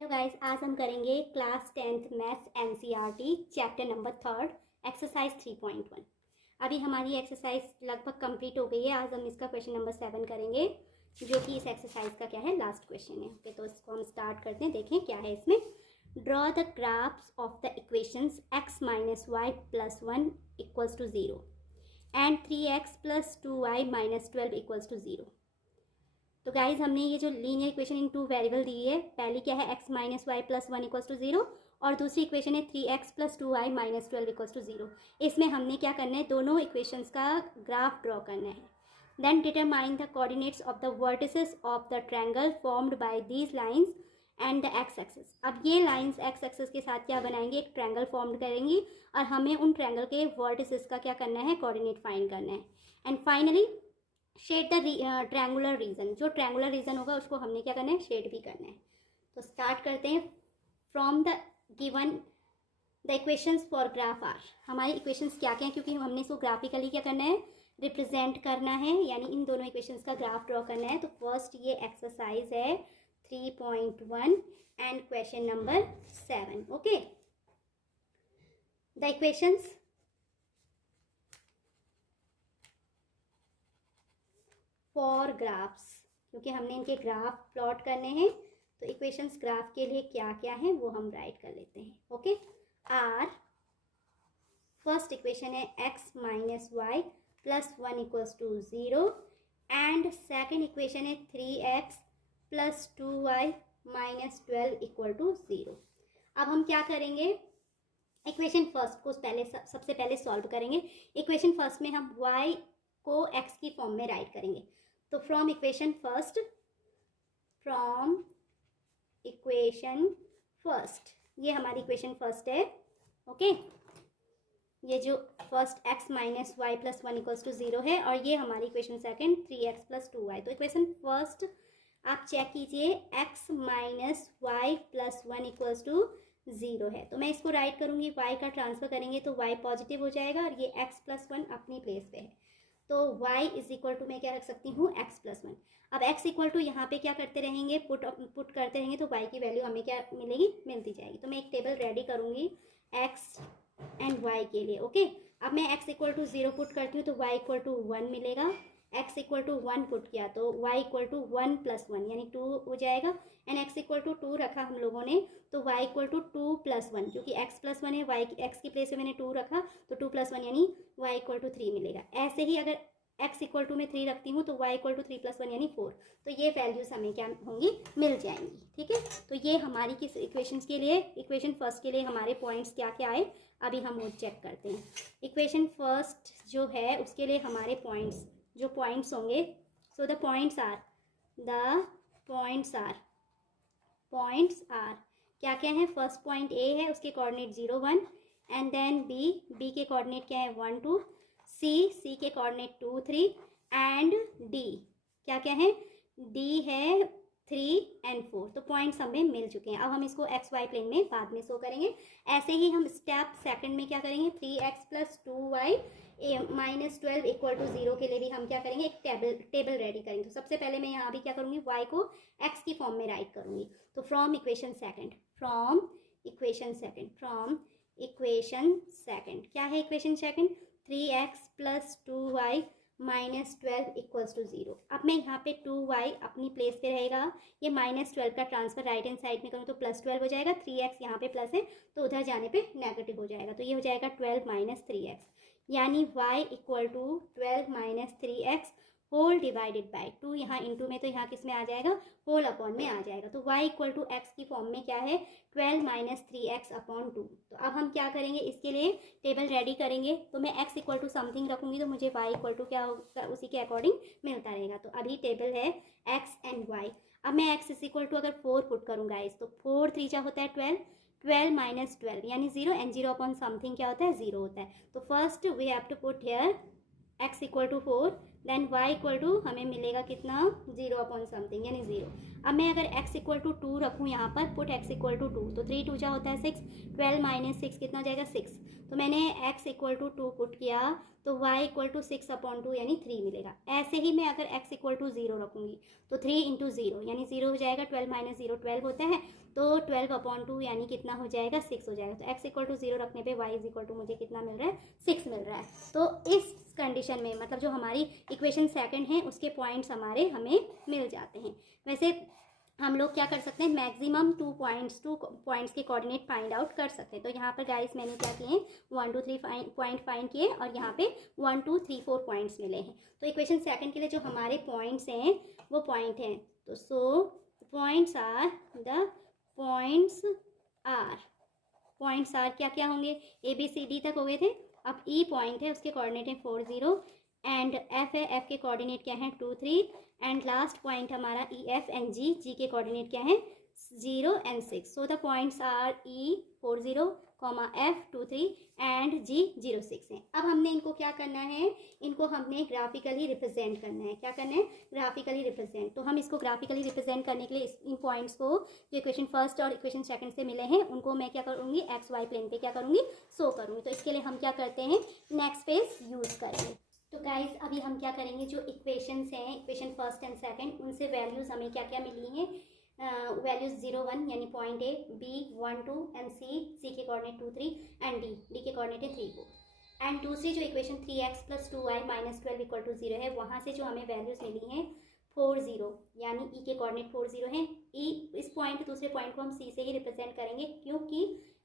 तो गाइस आज हम करेंगे class 10th maths NCERT chapter number 3 exercise 3.1। अभी हमारी एक्सरसाइज लगभग कंप्लीट हो गई है। आज हम इसका क्वेश्चन नंबर 7 करेंगे जो कि इस एक्सरसाइज का क्या है, लास्ट क्वेश्चन है। ओके, तो इसको हम स्टार्ट करते हैं। देखें क्या है इसमें। Draw the graphs of the equations x minus y plus 1 equals to 0 and 3x plus 2y minus 12 equals to 0। तो गाइज हमने ये जो linear equation in two variable दी है, पहली क्या है x minus y plus 1 equals to 0 और दूसरी इक्वेशन है 3x plus 2y minus 12 equals to 0। इसमें हमने क्या करना है, दोनों इक्वेशंस का ग्राफ ड्रॉ करना है। Then determine the coordinates of the vertices of the triangle formed by these lines and the x axis. अब ये लाइंस एक्स एक्सिस के साथ क्या बनाएंगे, एक ट्रायंगल फॉर्म करेंगी और हमें उन ट्रायंगल के वर्टिसेस का क्या करना है, कोऑर्डिनेट फाइंड करना है। And finally shade the triangular region. जो ट्रायंगुलर रीजन होगा उसको हमने क्या करना है, शेड भी करना है। तो स्टार्ट करते हैं। From the given the equations for graph are. हमारी इक्वेशंस क्या क्या हैं, क्योंकि हमने इसको ग्राफिकली क्या करना है, रिप्रेजेंट करना है, यानी इन दोनों इक्वेशंस का ग्राफ ड्रॉ करना है। तो फर्स्ट ये एक्सरसाइज है 3.1 and question number 7। Okay, the equations for graphs, क्योंकि हमने इनके ग्राफ प्लॉट करने हैं। तो इक्वेशंस ग्राफ के लिए क्या क्या है वो हम राइट कर लेते हैं। ओके, आर फर्स्ट इक्वेशन है x minus y plus 1 equals to 0 and second equation है 3x plus 2y minus 12 equal to 0। अब हम क्या करेंगे, इक्वेशन फर्स्ट को पहले सबसे पहले सॉल्व करेंगे। इक्वेशन फर्स्ट में हम y को x की फॉर्म में राइट करेंगे। तो फ्रॉम इक्वेशन फर्स्ट, ये हमारी इक्वेशन फर्स्ट है। ओके, ये जो first x minus y plus 1 equals to 0 है और ये हमारी equation second 3x plus 2y। तो इक्वेशन फर्स्ट आप चेक कीजिए, x minus y plus 1 equals to 0 है। तो मैं इसको राइट करूंगी, y का ट्रांसफर करेंगे तो y पॉजिटिव हो जाएगा और ये x प्लस 1 अपनी प्लेस पे है। तो y इज इक्वल टू मैं क्या रख सकती हूँ, x प्लस 1। अब x इक्वल टू यहाँ पे क्या करते रहेंगे, पुट करते रहेंगे तो y की वैल्यू हमें क्या मिलेगी, मिलती जाएगी। तो मैं एक टेबल रेडी करूँगी x एंड y के लिए। ओके, अब मैं x इक्वल टू 0 पुट करती हूँ तो y इक्वल टू 1 मिलेगा। x इक्वल टू 1 पुट किया तो y इक्वल टू 1 प्लस 1 यानी 2 हो जाएगा। एंड x इक्वल टू 2 रखा हम लोगों ने तो y इक्वल टू 2 प्लस 1, क्योंकि x प्लस 1 है, y x की प्लेस में मैंने 2 रखा तो 2 प्लस 1 यानी y इक्वल टू 3 मिलेगा। ऐसे ही अगर x इक्वल टू में 3 रखती हूँ तो y इक्वल टू 3 प्लस 1 यानी 4। तो ये वैल्यूज हमें क्या होंगी, मिल जाएंगी। ठीक है, तो ये हमारी किस इक्वेशन के लिए, इक्वेशन फर्स्ट के लिए हमारे पॉइंट्स क्या क्या आए अभी हम वो चेक करते हैं। इक्वेशन फर्स्ट जो है उसके लिए हमारे पॉइंट्स, जो पॉइंट्स होंगे, सो द पॉइंट्स आर क्या क्या है। फर्स्ट पॉइंट A है, उसके कोऑर्डिनेट 0 1 एंड देन B के कोऑर्डिनेट क्या है 1 2, C के कोऑर्डिनेट 2 3 एंड D क्या क्या है, D है 3 एंड 4। तो पॉइंट्स हमें मिल चुके हैं। अब हम इसको एक्स वाई प्लेन में बाद में शो करेंगे। ऐसे ही हम स्टेप सेकंड में क्या करेंगे, 3x plus 2y minus 12 equal to 0 के लिए भी हम क्या करेंगे, एक टेबल रेडी करेंगे। तो सबसे पहले मैं यहाँ भी क्या करूँगी, y को x की फॉर्म में राइट करूँगी। तो फ्रॉम इक्वेशन सेकंड क्या है, equation second 3x plus 2y minus 12 equals to 0। अब मैं यहाँ पे 2y अपनी प्लेस पे रहेगा, ये माइनस 12 का ट्रांसफर राइट हैंड साइड में करूँ तो प्लस 12 हो जाएगा। 3x यहाँ पे प्लस है तो उधर जाने पे नेगेटिव हो जाएगा। तो ये हो जाएगा 12 माइनस 3x, यानी y equal to 12 minus 3x whole divided by 2। यहाँ इंटू में तो यहाँ किस में आ जाएगा, होल अपॉन में आ जाएगा। तो y इक्वल टू एक्स की फॉर्म में क्या है, 12 माइनस 3x अपॉन 2। तो अब हम क्या करेंगे, इसके लिए टेबल रेडी करेंगे। तो मैं x इक्वल टू समथिंग रखूँगी तो मुझे y इक्वल टू क्या होगा, उसी के अकॉर्डिंग मिलता रहेगा। तो अभी टेबल है x एंड y। अब मैं x इज इक्वल टू अगर 4 पुट करूँगा इस, तो 4 3 जा होता है 12 माइनस 12 यानी 0 एंड 0 अपॉन समथिंग क्या होता है, 0 होता है। तो first we have to put here x equal to 4 then y equal to हमें मिलेगा कितना, 0 अपॉन समथिंग यानी 0। अब मैं अगर x इक्वल टू 2 रखूँ यहाँ पर, पुट x इक्वल टू 2, तो 3 2 जा होता है 6, 12 माइनस 6 कितना हो जाएगा 6। तो मैंने x इक्वल टू 2 पुट किया तो y इक्वल टू 6/2 यानी 3 मिलेगा। ऐसे ही मैं अगर x इक्वल टू 0 रखूँगी तो 3 इंटू 0 यानी 0 हो जाएगा, 12 माइनस 0 12 होता है, तो 12/2 यानी कितना हो जाएगा 6 हो जाएगा। तो x इक्वल टू 0 रखने पे y इज इक्वल टू मुझे कितना मिल रहा है 6 मिल रहा है। तो इस कंडीशन में मतलब जो हमारी इक्वेशन सेकंड है उसके पॉइंट्स हमें मिल जाते हैं। वैसे हम लोग क्या कर सकते हैं, मैक्सिमम 2 पॉइंट्स के कोऑर्डिनेट फाइंड आउट कर सकते हैं। तो यहाँ पर गाइस मैंने क्या किए 1 2 3 पॉइंट फाइंड किए और यहाँ पे 1 2 3 4 पॉइंट्स मिले हैं। तो इक्वेशन सेकंड के लिए जो हमारे पॉइंट्स हैं वो पॉइंट हैं, तो सो पॉइंट्स आर क्या क्या होंगे, ए बी सी डी तक हो गए थे। अब ई पॉइंट है उसके कोऑर्डिनेट है 4 0 एंड एफ है, एफ के कोऑर्डिनेट क्या हैं 2 3 एंड लास्ट पॉइंट हमारा ई एफ एंड जी, जी के कोऑर्डिनेट क्या है 0 and 6। So the points are E 4 0, F 2 3 and G 0 6 है। अब हमने इनको क्या करना है, इनको हमने ग्राफिकली रिप्रेजेंट करना है। क्या करना है, ग्राफिकली रिप्रेजेंट। तो हम इसको ग्राफिकली रिप्रेजेंट करने के लिए इन पॉइंट्स को जो इक्वेशन फर्स्ट और इक्वेशन सेकंड से मिले हैं उनको मैं क्या करूँगी एक्स वाई प्लेन पे क्या करूँगी शो करूँगी। तो इसके लिए हम क्या करते हैं नेक्स्ट पेज यूज़ करेंगे। तो गाइज अभी हम क्या करेंगे, जो इक्वेशंस हैं इक्वेशन फर्स्ट एंड सेकंड उनसे वैल्यूज़ हमें क्या क्या मिली हैं, वैल्यूज 0 1 यानी पॉइंट ए, बी 1 2 एंड सी के कोऑर्डिनेट 2 3 एंड डी के कोऑर्डिनेट है 3 4। एंड दूसरी जो इक्वेशन 3x + 2y - 12 = 0 है, वहाँ से जो हमें वैल्यूज़ मिली हैं 4 0 यानी ई के कोऑर्डिनेट 4 0 हैं। ई इस पॉइंट दूसरे पॉइंट को हम सी से ही रिप्रेजेंट करेंगे क्योंकि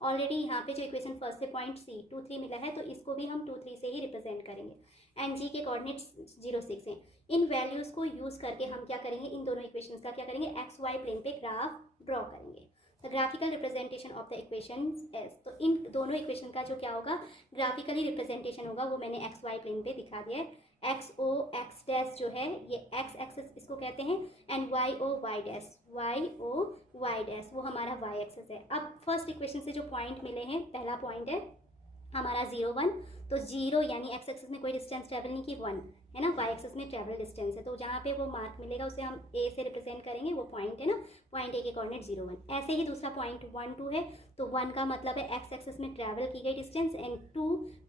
ऑलरेडी यहाँ पे जो इक्वेशन फर्स्ट से पॉइंट सी 2 3 मिला है, तो इसको भी हम 2 3 से ही रिप्रेजेंट करेंगे। एंड जी के कोऑर्डिनेट्स 0 6 हैं। इन वैल्यूज़ को यूज़ करके हम क्या करेंगे, इन दोनों इक्वेशंस का क्या करेंगे एक्स वाई प्लेन पे ग्राफ ड्रॉ करेंगे। The graphical representation of the equations S, तो इन दोनों इक्वेशन का जो क्या होगा ग्राफिकली रिप्रेजेंटेशन होगा वो मैंने एक्स वाई प्लेन पे दिखा दिया है। एक्स ओ एक्स डैश जो है ये एक्स एक्सिस इसको कहते हैं and y O y dash वो हमारा वाई एक्सिस है। अब फर्स्ट इक्वेशन से जो पॉइंट मिले हैं, पहला पॉइंट है हमारा 0 1, तो 0 यानी एक्स एक्सिस में कोई डिस्टेंस ट्रेवल नहीं की 1 है ना, वाई एक्सिस में ट्रेवल डिस्टेंस है, तो जहाँ पे वो मार्क मिलेगा उसे हम ए से रिप्रेजेंट करेंगे, वो पॉइंट है ना, पॉइंट ए के कोऑर्डिनेट 0 1। ऐसे ही दूसरा पॉइंट 1 2 है, तो 1 का मतलब है एक्स एक्सिस में ट्रैवल की गई डिस्टेंस एंड 2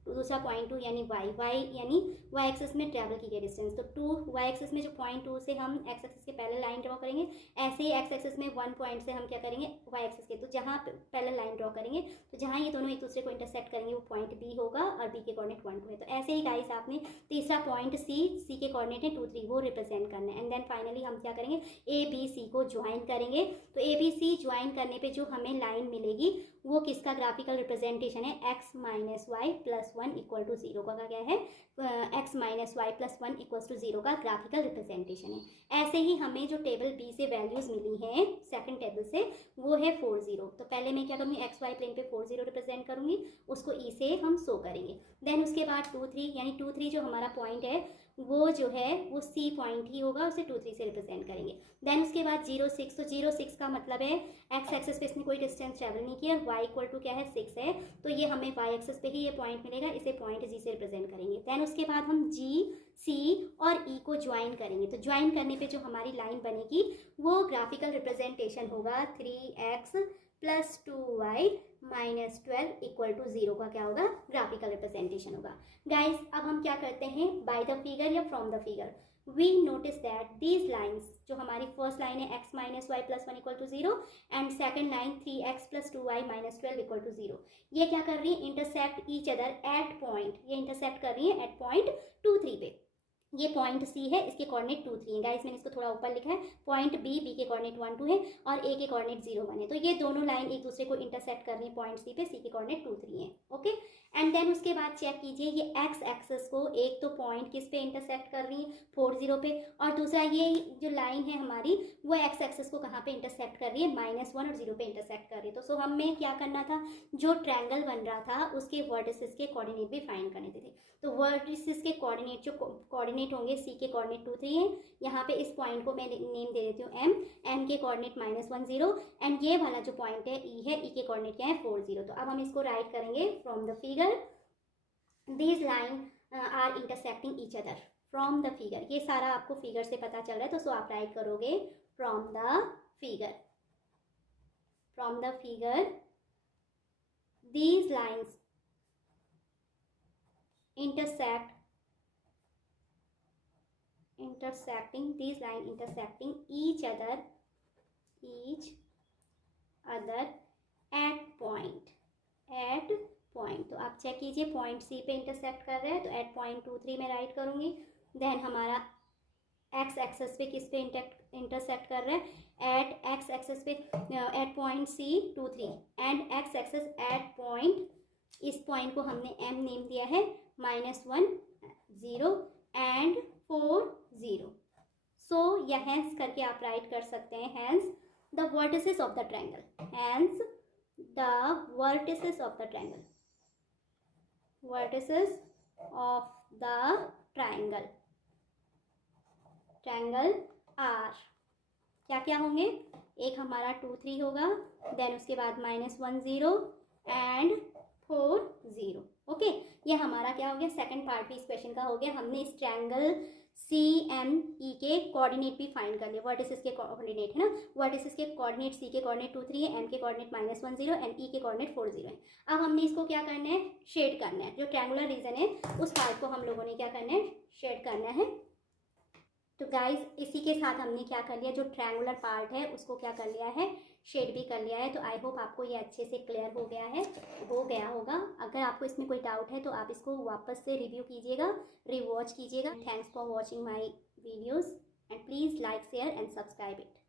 दूसरा पॉइंट 2 यानी वाई यानी वाई एक्सिस में ट्रैवल की गई डिस्टेंस। तो 2 वाई एक्सिस में जो पॉइंट 2 से हम एक्स एक्सिस के पैरेलल लाइन ड्रॉ करेंगे, ऐसे ही एक्स एक्सिस में 1 पॉइंट से हम क्या करेंगे वाई एक्सिस के, तो जहाँ पैरेलल लाइन ड्रॉ करेंगे तो जहाँ ये दोनों एक दूसरे को इंटरसेक्ट करेंगे वो पॉइंट बी होगा और बी के कोऑर्डिनेट 1 2 है। तो ऐसे ही गाइस आपने तीसरा पॉइंट सी के कोऑर्डिनेट है 2 3 वो रिप्रेजेंट करना है। एंड देन फाइनली हम क्या करेंगे ए बी सी को ज्वाइन करेंगे। तो ए बी सी ज्वाइन करने पे जो हमें लाइन मिलेगी वो किसका ग्राफिकल रिप्रेजेंटेशन है, x - y + 1 = 0 का क्या है, x - y + 1 = 0 का ग्राफिकल रिप्रेजेंटेशन है। ऐसे ही हमें जो टेबल बी से वैल्यूज़ मिली हैं सेकंड टेबल से वो है 4 0। तो पहले मैं क्या करूँगी एक्स वाई प्लेन पे 4 0 रिप्रेजेंट करूँगी, उसको ई से हम शो करेंगे। देन उसके बाद 2 3 यानी 2 3 जो हमारा पॉइंट है वो जो है वो सी पॉइंट ही होगा, उसे 2 3 से रिप्रेजेंट करेंगे। देन उसके बाद 0 6, तो 0 6 का मतलब है एक्स एक्सिस पे इसने कोई डिस्टेंस ट्रैवल नहीं किया, y = क्या है 6 है, तो ये हमें y एक्सिस पे ही ये पॉइंट मिलेगा, इसे पॉइंट जी से रिप्रेजेंट करेंगे। देन उसके बाद हम जी सी और ई को ज्वाइन करेंगे। तो ज्वाइन करने पे जो हमारी लाइन बनेगी वो ग्राफिकल रिप्रेजेंटेशन होगा 3x + 2y - 12 = 0 का क्या होगा ग्राफिकल रिप्रेजेंटेशन होगा। गाइज अब हम क्या करते हैं बाय द फिगर या from the figure we notice that these lines, जो हमारी फर्स्ट लाइन है x - y + 1 = 0 and second line 3x + 2y - 12 = 0, ये क्या कर रही है intersect each other at point, ये इंटरसेक्ट कर रही है एट पॉइंट 2 3 पे। ये पॉइंट सी है, इसके कोऑर्डिनेट 2 3 है। गाइस मैंने इसको थोड़ा ऊपर लिखा है, पॉइंट बी के कोऑर्डिनेट 1 2 है और ए के कोऑर्डिनेट 0 1 है, तो ये दोनों लाइन एक दूसरे को इंटरसेक्ट कर रही है पॉइंट सी पे, सी के कोऑर्डिनेट 2 3 है। ओके एंड देन उसके बाद चेक कीजिए ये एक्स एक्सिस को एक तो पॉइंट किस पे इंटरसेक्ट कर रही है 4 0 पे, और दूसरा ये जो लाइन है हमारी वो एक्स एक्सिस को कहाँ पे इंटरसेक्ट कर रही है -1 और 0 पे इंटरसेक्ट कर रही है। तो सो हमें क्या करना था, जो ट्रायंगल बन रहा था उसके वर्टिसेस के कोऑर्डिनेट भी फाइंड करने थे। तो वर्टिसेस के कोऑर्डिनेट जो कोऑर्डिनेट होंगे सी के कोऑर्डिनेट 2 3 है, यहाँ पे इस पॉइंट को मैं नेम दे देती हूँ एम के कोऑर्डिनेट -1 0 एंड ये वाला जो पॉइंट है ई है, ई के कोऑर्डिनेट क्या है 4 0। तो अब हम इसको राइट करेंगे from the figure these line are intersecting each other from the figure, ये सारा आपको फिगर से पता चल रहा है, तो सो आप राइट करोगे from the figure. From the figure, these lines intersecting each other at point. तो आप चेक कीजिए, पॉइंट सी पे इंटरसेक्ट कर रहे हैं तो एट पॉइंट 23 में राइट करूँगी। देन हमारा एक्स एक्सेस पे किस पे इंटरसेक्ट कर रहे हैं, एट एक्स एक्सेस पे at point C23 and x axis at point, इस पॉइंट को हमने एम नेम दिया है -1 0 एंड 4 0। सो या हैंस करके आप राइट कर सकते हैं, hence the vertices of the triangle, hence the vertices of the triangle, vertices of the triangle are क्या क्या होंगे, एक हमारा 2 3 होगा, देन उसके बाद -1 0 एंड 4 0। ओके, ये हमारा क्या हो गया, सेकंड पार्ट भी इस क्वेश्चन का हो गया। हमने इस ट्रायंगल CME के कोऑर्डिनेट भी फाइंड कर लिए, वर्टिसेस के कोऑर्डिनेट है ना, वर्टिसेस के कोऑर्डिनेट C के कोऑर्डिनेट 2 3 है, M के कोऑर्डिनेट -1 0 एंड E के कोऑर्डिनेट 4 0 है। अब हमने इसको क्या करना है, शेड करना है, जो ट्रायंगुलर रीजन है उस पार्ट को हम लोगों ने क्या करना है, शेड करना है। तो गाइज इसी के साथ हमने क्या कर लिया, जो ट्रायंगुलर पार्ट है उसको क्या कर लिया है, शेड भी कर लिया है। तो आई होप आपको ये अच्छे से क्लियर हो गया होगा। अगर आपको इसमें कोई डाउट है तो आप इसको वापस से रिव्यू कीजिएगा, रिवॉच कीजिएगा। Thanks for watching my videos and please like share and subscribe it.